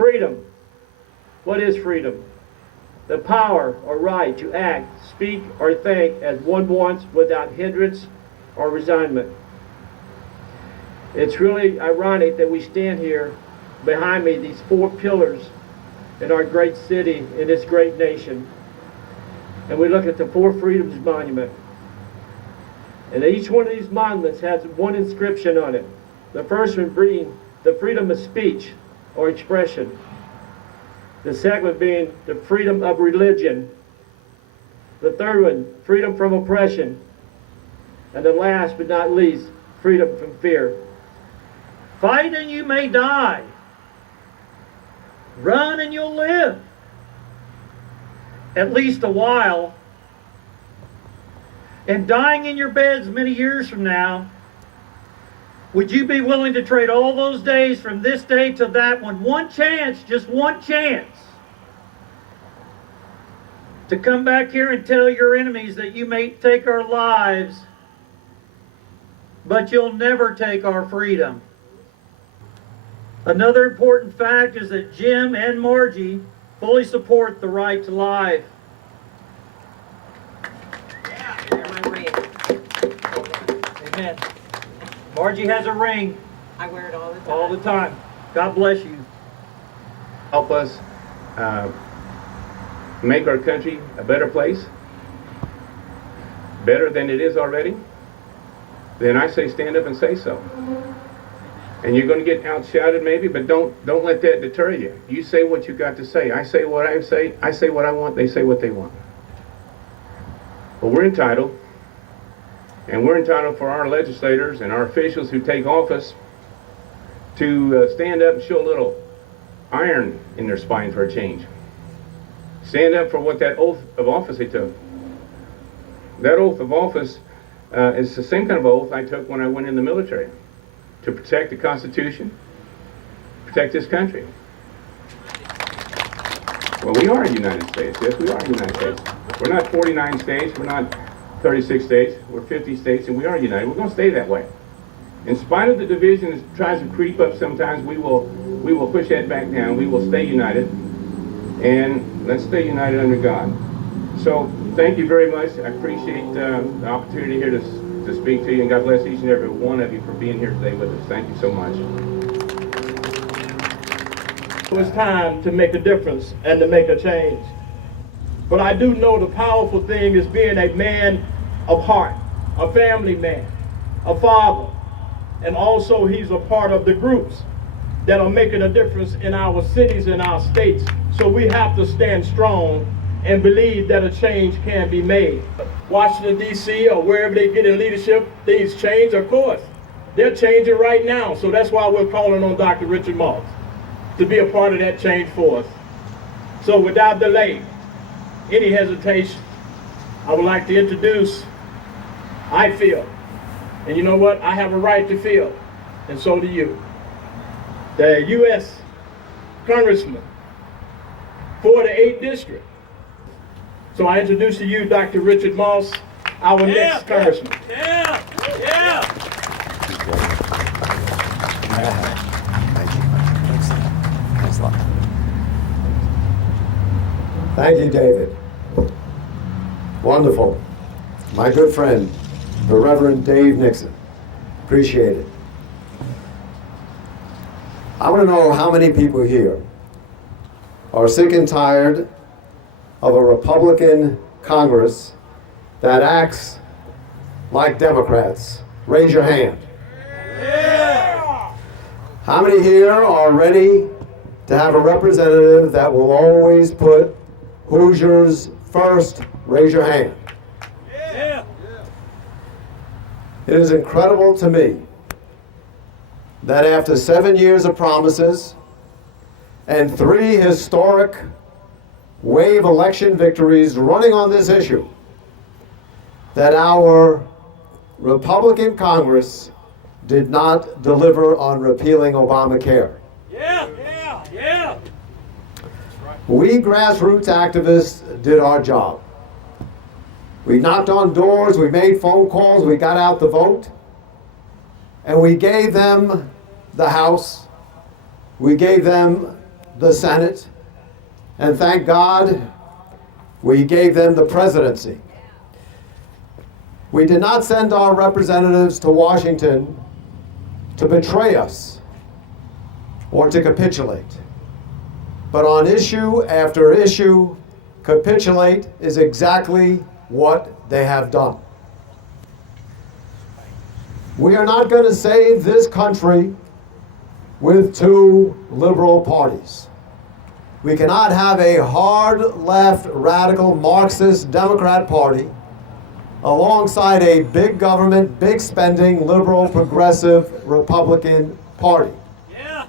Freedom. What is freedom? The power or right to act, speak, or think as one wants without hindrance or resignment. It's really ironic that we stand here behind me, these four pillars in our great city, in this great nation, and we look at the Four Freedoms Monument. And each one of these monuments has one inscription on it. The first one being the freedom of speech or expression. The second one being the freedom of religion. The third one, freedom from oppression. And the last but not least, freedom from fear. Fight and you may die. Run and you'll live. At least a while. And dying in your beds many years from now, would you be willing to trade all those days from this day to that one? One chance, just one chance, to come back here and tell your enemies that you may take our lives, but you'll never take our freedom. Another important fact is that Jim and Margie fully support the right to life. Amen. Margie has a ring. I wear it all the time. All the time. God bless you. Help us make our country a better place, better than it is already, then I say stand up and say so. And you're going to get outshouted maybe, but don't let that deter you. You say what you got to say. I say what I say what I want, they say what they want. But we're entitled, and we're entitled for our legislators and our officials who take office to stand up and show a little iron in their spine for a change. Stand up for what that oath of office they took. That oath of office is the same kind of oath I took when I went in the military, to protect the Constitution, protect this country. Well, we are a United States. Yes, we are a United States. We're not 49 states. We're not 36 states. We're 50 states, and we are united. We're going to stay that way. In spite of the division that tries to creep up sometimes, we will push that back down. We will stay united, and let's stay united under God. So thank you very much. I appreciate the opportunity here to speak to you, and God bless each and every one of you for being here today with us. Thank you so much. It's time to make a difference and to make a change. But I do know the powerful thing is being a man of heart, a family man, a father, and also he's a part of the groups that are making a difference in our cities and our states. So we have to stand strong and believe that a change can be made. Washington, D.C., or wherever they get in leadership, things change, of course. They're changing right now, so that's why we're calling on Dr. Richard Moss to be a part of that change for us. So without delay, any hesitation, I would like to introduce, I feel, and you know what, I have a right to feel, and so do you, the U.S. Congressman for the 8th District. So I introduce to you Dr. Richard Moss, our next Congressman. Thank you, David. Wonderful. My good friend, the Reverend Dave Nixon. Appreciate it. I want to know how many people here are sick and tired of a Republican Congress that acts like Democrats. Raise your hand. Yeah. How many here are ready to have a representative that will always put Hoosiers first? Raise your hand. Yeah. It is incredible to me that after 7 years of promises and 3 historic wave election victories running on this issue, that our Republican Congress did not deliver on repealing Obamacare. We grassroots activists did our job. We knocked on doors, we made phone calls, we got out the vote, and we gave them the House, we gave them the Senate, and thank God we gave them the presidency. We did not send our representatives to Washington to betray us or to capitulate. But on issue after issue, capitulate is exactly what they have done. We are not going to save this country with two liberal parties. We cannot have a hard left, radical, Marxist Democrat party alongside a big government, big spending, liberal, progressive Republican party. Yeah.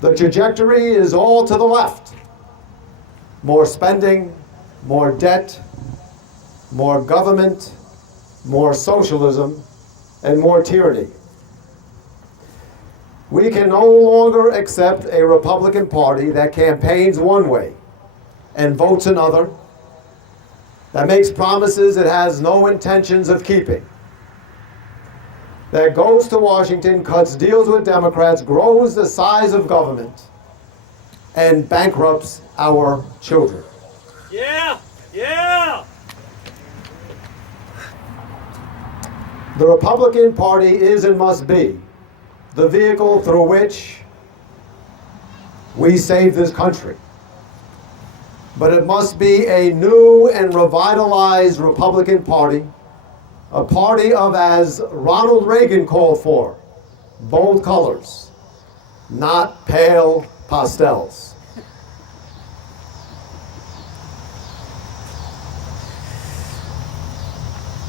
The trajectory is all to the left. More spending, more debt, more government, more socialism, and more tyranny. We can no longer accept a Republican Party that campaigns one way and votes another, that makes promises it has no intentions of keeping, that goes to Washington, cuts deals with Democrats, grows the size of government, and bankrupts our children. Yeah. Yeah. The Republican Party is and must be the vehicle through which we save this country. But it must be a new and revitalized Republican Party, a party of, as Ronald Reagan called for, bold colors, not pale pastels.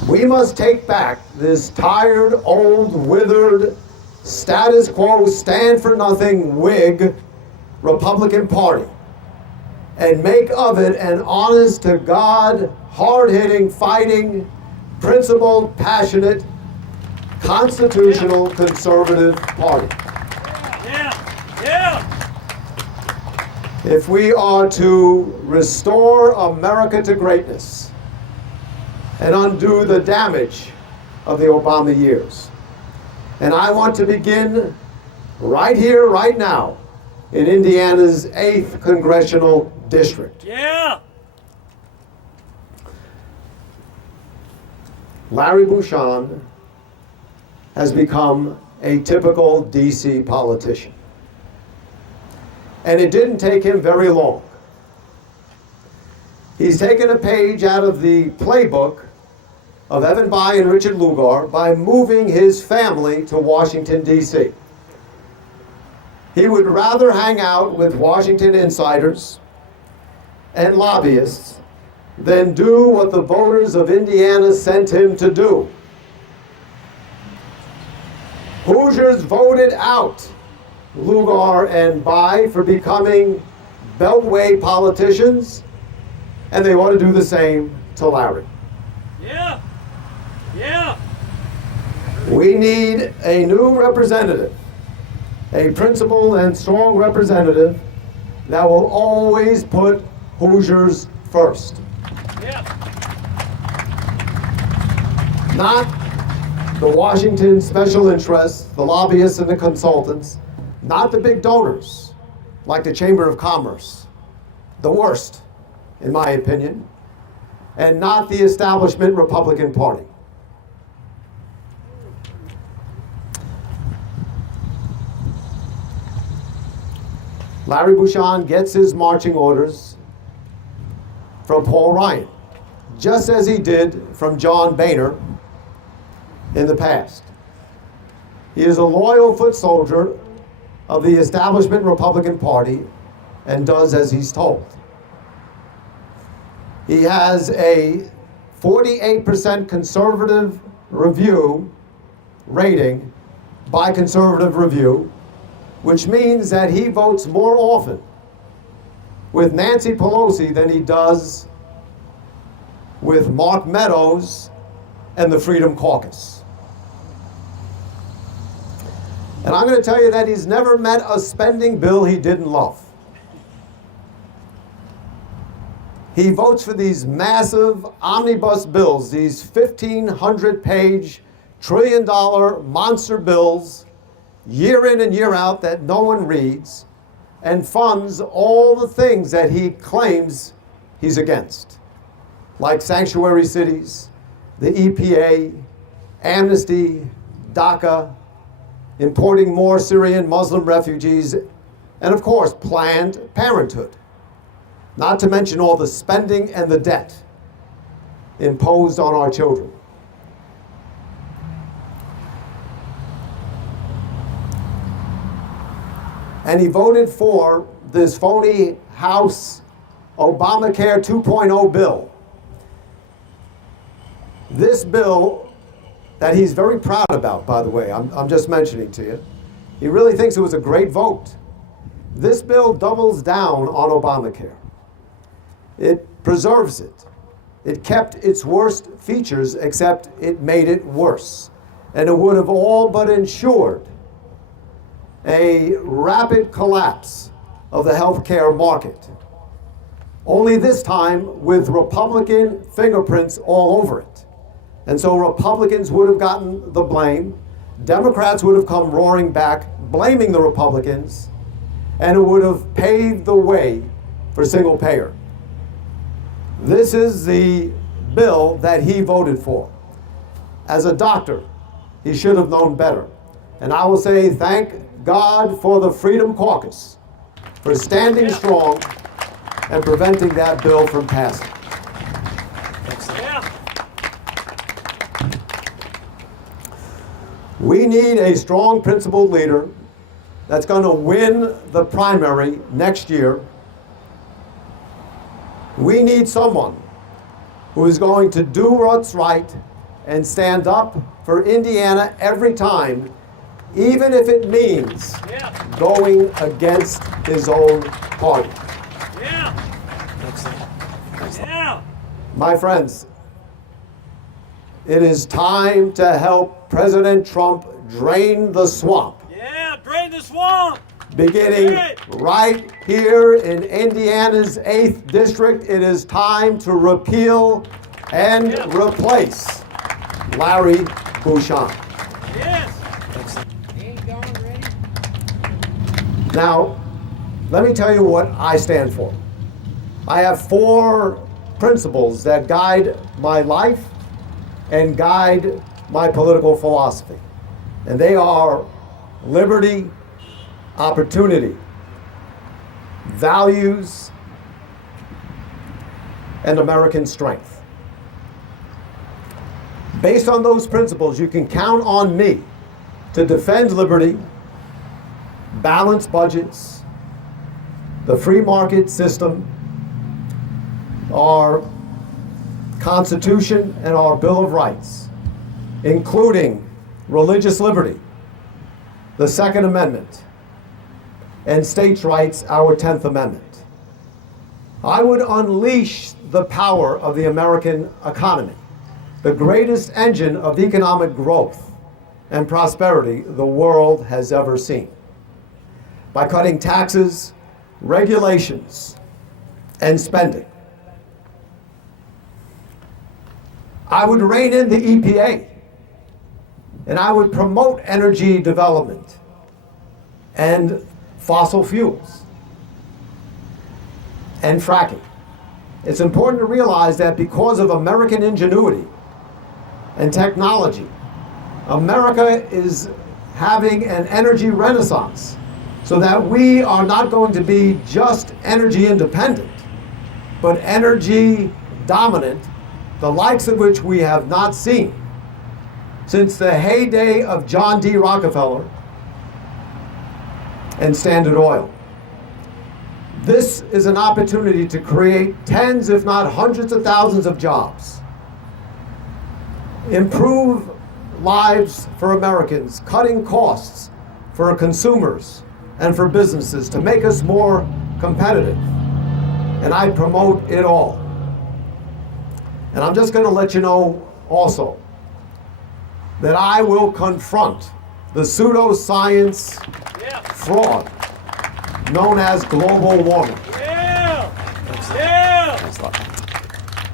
We must take back this tired, old, withered, status quo, stand for nothing Whig Republican Party and make of it an honest to God, hard-hitting, fighting, principled, passionate, constitutional, conservative party. Yeah. Yeah. If we are to restore America to greatness and undo the damage of the Obama years. And I want to begin right here, right now, in Indiana's 8th Congressional District. Yeah. Larry Bucshon has become a typical DC politician. And it didn't take him very long. He's taken a page out of the playbook of Evan Bayh and Richard Lugar by moving his family to Washington, D.C. He would rather hang out with Washington insiders and lobbyists than do what the voters of Indiana sent him to do. Hoosiers voted out Lugar and Bayh for becoming beltway politicians, and they want to do the same to Larry. Yeah. Yeah. We need a new representative, a principled and strong representative that will always put Hoosiers first. Yeah. Not the Washington special interests, the lobbyists and the consultants, not the big donors like the Chamber of Commerce, the worst, in my opinion, and not the establishment Republican Party. Larry Bucshon gets his marching orders from Paul Ryan, just as he did from John Boehner in the past. He is a loyal foot soldier of the establishment Republican Party and does as he's told. He has a 48% conservative review rating by Conservative Review, which means that he votes more often with Nancy Pelosi than he does with Mark Meadows and the Freedom Caucus. And I'm going to tell you that he's never met a spending bill he didn't love. He votes for these massive omnibus bills, these 1,500-page, trillion-dollar monster bills, year in and year out that no one reads, and funds all the things that he claims he's against, like sanctuary cities, the EPA, amnesty, DACA, importing more Syrian Muslim refugees, and of course, Planned Parenthood. Not to mention all the spending and the debt imposed on our children. And he voted for this phony House Obamacare 2.0 bill. This bill that he's very proud about, by the way, I'm just mentioning to you. He really thinks it was a great vote. This bill doubles down on Obamacare. It preserves it. It kept its worst features, except it made it worse. And it would have all but ensured a rapid collapse of the healthcare market. Only this time with Republican fingerprints all over it. And so Republicans would have gotten the blame. Democrats would have come roaring back, blaming the Republicans, and it would have paved the way for single payer. This is the bill that he voted for. As a doctor, he should have known better. And I will say thank God for the Freedom Caucus for standing strong and preventing that bill from passing. We need a strong, principled leader that's going to win the primary next year. We need someone who is going to do what's right and stand up for Indiana every time, even if it means going against his own party. My friends, it is time to help President Trump drain the swamp. Drain the swamp! Beginning right here in Indiana's 8th district, it is time to repeal and replace Larry Bucshon. Now, let me tell you what I stand for. I have 4 principles that guide my life and guide my political philosophy. And they are liberty, opportunity, values, and American strength. Based on those principles, you can count on me to defend liberty, balance budgets, the free market system, our Constitution, and our Bill of Rights, including religious liberty, the Second Amendment, and states' rights, our 10th Amendment. I would unleash the power of the American economy, the greatest engine of economic growth and prosperity the world has ever seen, by cutting taxes, regulations, and spending. I would rein in the EPA, and I would promote energy development and fossil fuels and fracking. It's important to realize that because of American ingenuity and technology, America is having an energy renaissance, so that we are not going to be just energy independent, but energy dominant, the likes of which we have not seen since the heyday of John D. Rockefeller and Standard Oil. This is an opportunity to create tens, if not hundreds of thousands of jobs, improve lives for Americans, cutting costs for consumers and for businesses to make us more competitive. And I promote it all. And I'm just going to let you know also that I will confront the pseudoscience fraud known as global warming.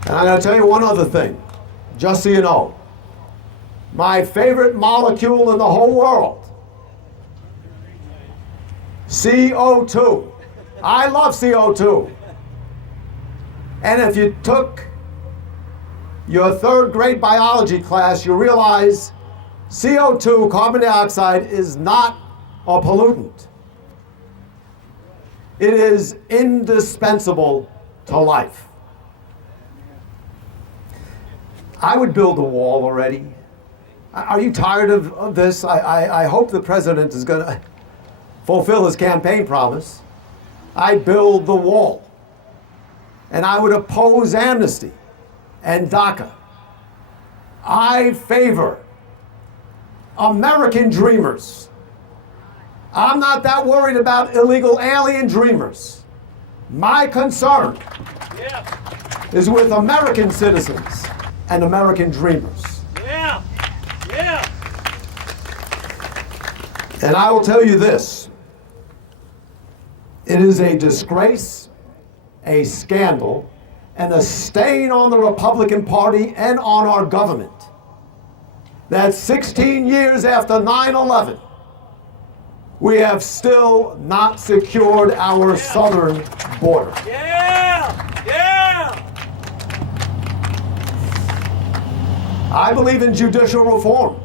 And I'm going to tell you one other thing, just so you know. My favorite molecule in the whole world, CO2. I love CO2. And if you took your third grade biology class, you realize CO2, carbon dioxide, is not a pollutant. It is indispensable to life. I would build a wall already. Are you tired of this? I hope the president is going to fulfill his campaign promise. I'd build the wall. And I would oppose amnesty and DACA. I favor American dreamers. I'm not that worried about illegal alien dreamers. My concern is with American citizens and American dreamers. Yeah. Yeah. And I will tell you this. It is a disgrace, a scandal, and a stain on the Republican Party and on our government that 16 years after 9/11, we have still not secured our southern border. Yeah. Yeah. I believe in judicial reform.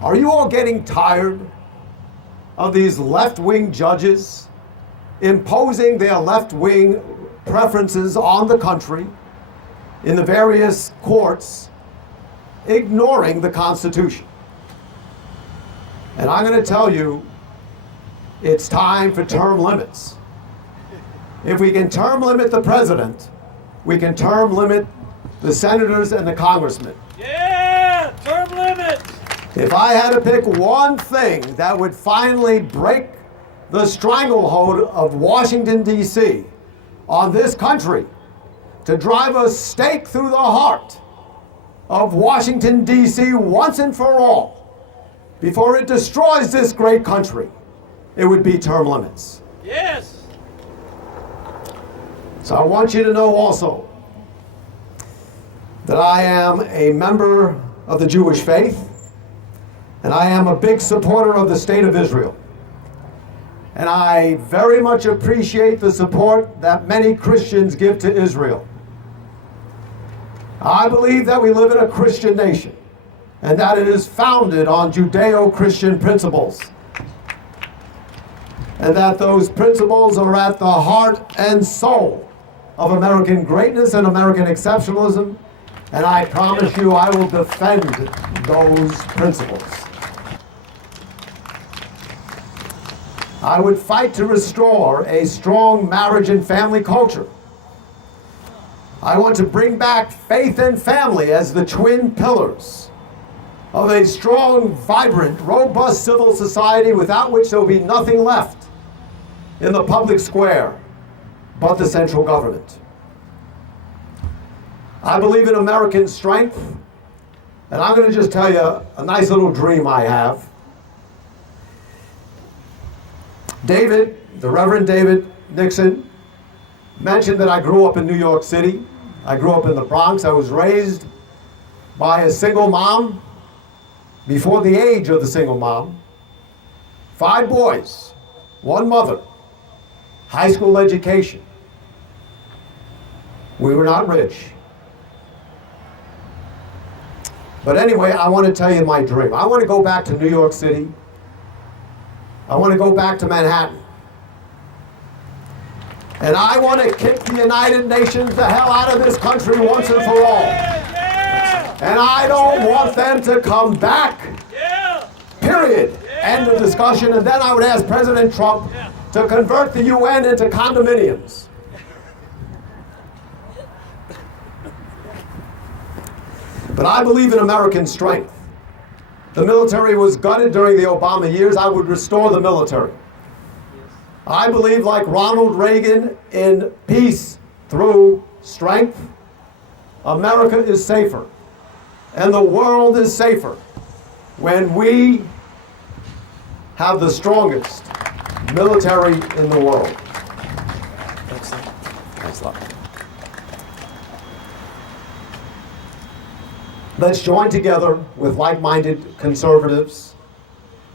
Are you all getting tired of these left-wing judges imposing their left-wing preferences on the country in the various courts, ignoring the Constitution? And I'm going to tell you, it's time for term limits. If we can term limit the president, we can term limit the senators and the congressmen. Yeah. Term limits. If I had to pick one thing that would finally break the stranglehold of Washington, D.C. on this country, to drive a stake through the heart of Washington, D.C. once and for all, before it destroys this great country, it would be term limits. Yes. So I want you to know also that I am a member of the Jewish faith, and I am a big supporter of the State of Israel. And I very much appreciate the support that many Christians give to Israel. I believe that we live in a Christian nation, and that it is founded on Judeo-Christian principles, and that those principles are at the heart and soul of American greatness and American exceptionalism, and I promise you I will defend those principles. I would fight to restore a strong marriage and family culture. I want to bring back faith and family as the twin pillars of a strong, vibrant, robust civil society without which there will be nothing left in the public square but the central government. I believe in American strength, and I'm going to just tell you a nice little dream I have. David, the Reverend David Nixon, mentioned that I grew up in New York City. I grew up in the Bronx. I was raised by a single mom before the age of the single mom. 5 boys, 1 mother, high school education. We were not rich. But anyway, I want to tell you my dream. I want to go back to New York City. I want to go back to Manhattan. And I want to kick the United Nations the hell out of this country once and for all. And I don't want them to come back. Period. End of discussion. And then I would ask President Trump to convert the UN into condominiums. But I believe in American strength. The military was gutted during the Obama years. I would restore the military. I believe, like Ronald Reagan, in peace through strength. America is safer, and the world is safer when we have the strongest military in the world. Thanks a lot. Let's join together with like-minded conservatives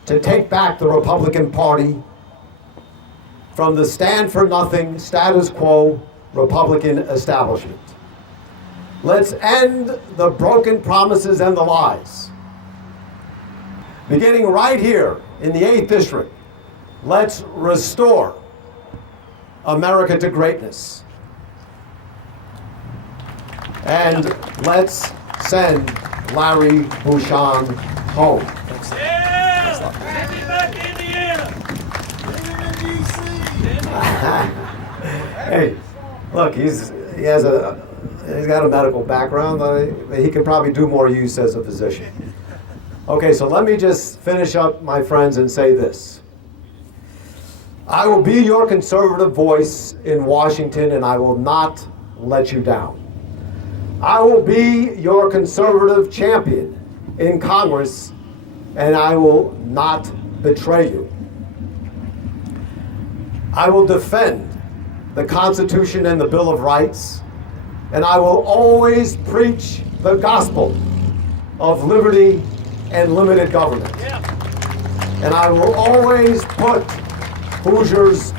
to take back the Republican Party from the stand for nothing, status quo Republican establishment. Let's end the broken promises and the lies. Beginning right here in the 8th District, let's restore America to greatness. And let's send Larry Bouchon home. Yeah! Send me back to Indiana! Hey, look, he's got a medical background. He can probably do more use as a physician. Okay, so let me just finish up, my friends, and say this. I will be your conservative voice in Washington, and I will not let you down. I will be your conservative champion in Congress, and I will not betray you. I will defend the Constitution and the Bill of Rights, and I will always preach the gospel of liberty and limited government. And I will always put Hoosiers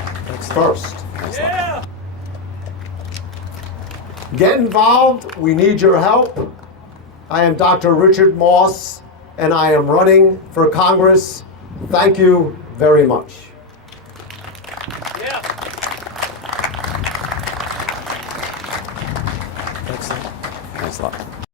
first. Yeah! Get involved. We need your help. I am Dr. Richard Moss, and I am running for Congress. Thank you very much. Yeah! Thanks a lot.